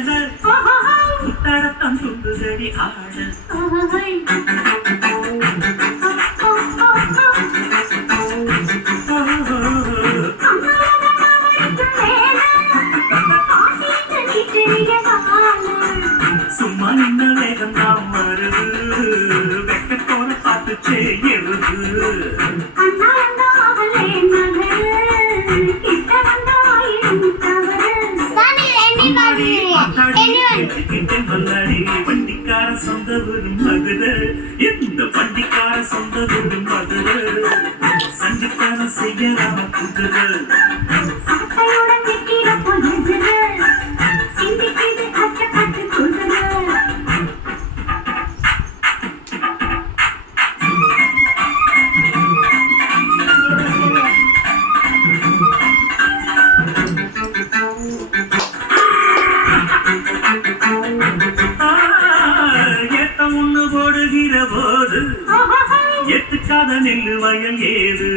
மேல முத்தடத்தம் சுண்டுதடி ஆட சும்மா நின்ன வேகம் தான் வருது வெக்கத்தோட பார்த்து செய்யுது வண்டிக்கார சொந்த ஊரும் மதுரை இந்த வண்டிக்கார சொந்த ஊரும் மதுரை சண்டிக்கார செய்யலாம குதிரை போடுகிற போது எத்துக்காத நெல்லு வயல் ஏது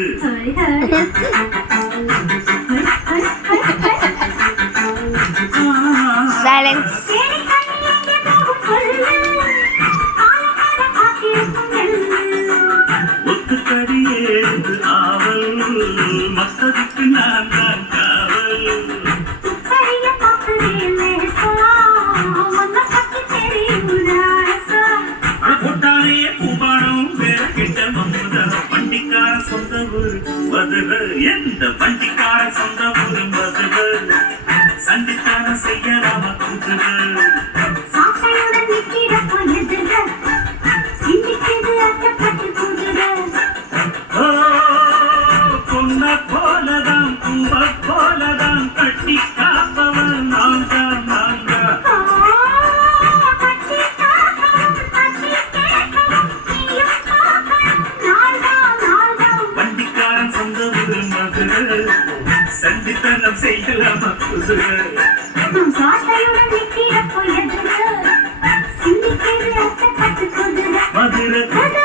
ஒத்துக்கடி ஏது ஆவல் மத்ததுக்கு நான் தான் காவல் வண்டிக்கார சொந்த ஊர் மதுரை எந்த வண்டிக்கார சொந்த ஊர் மதுரை சண்டிக்கார செய்யலாம குதிரை பொண்ண போலதான் பூவ போலதான் கட்டி காப்பவன் நாங்க நாங்க சண்டித்தனம் செய்யலாமா குதிரை மதுரை